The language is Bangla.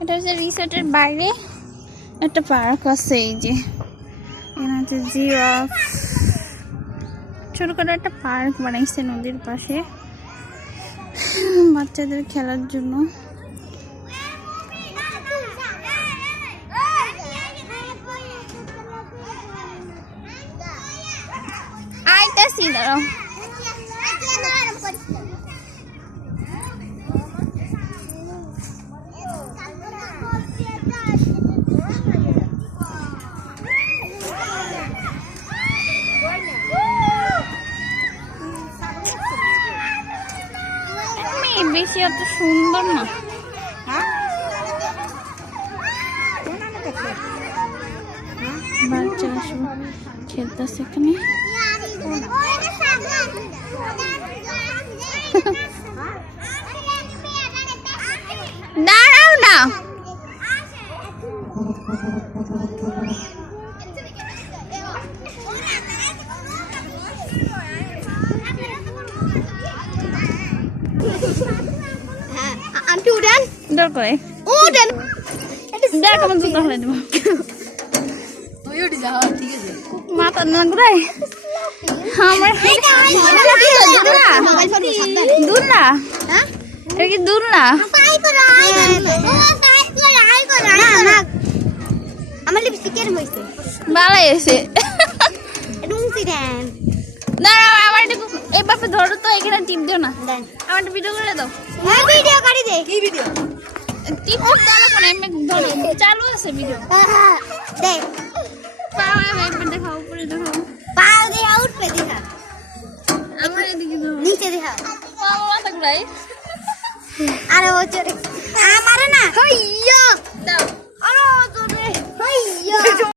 এটা হচ্ছে রিসোর্টের বাইরে একটা পার্ক আছে, এই যে এখানে হচ্ছে জিরাফ, ছোটখাটো একটা পার্ক বানাইছে নদীর পাশে বাচ্চাদের খেলার জন্য। আইতাছি দাঁড়াও। বেশি এত সুন্দর না, বাচ্চারা সব খেলতেছে এখানে। দাঁড়াও না, আন্টি উড়ান ডর করে উড়ান দেখ আমার জুতা হলে দেবো। তুই উঠে যা, ঠিক আছে। মাথা না ঘুরাই আমার দূর না, এটা কি দূর না? আমার লিপস্টিক এর হইছে ভালো এসে রুমসি দেন দাঁড়াও, আমার একটু এইভাবে ধরো তো, এখানে টিপ দিও না, দেন আমার একটা ভিডিও করে দাও। হ্যাঁ ভিডিও করে দে। কি ভিডিও? টিপ দাও না, আমি ধরো চালু আছে ভিডিও। দে পাও একবার দেখাও, উপরে দেখাও, পাও দে আউট পে দেখা, আমার এদিকে দাও, নিচে দেখা, পাও মাথা ঘুরাই। আরে ও চলে আমার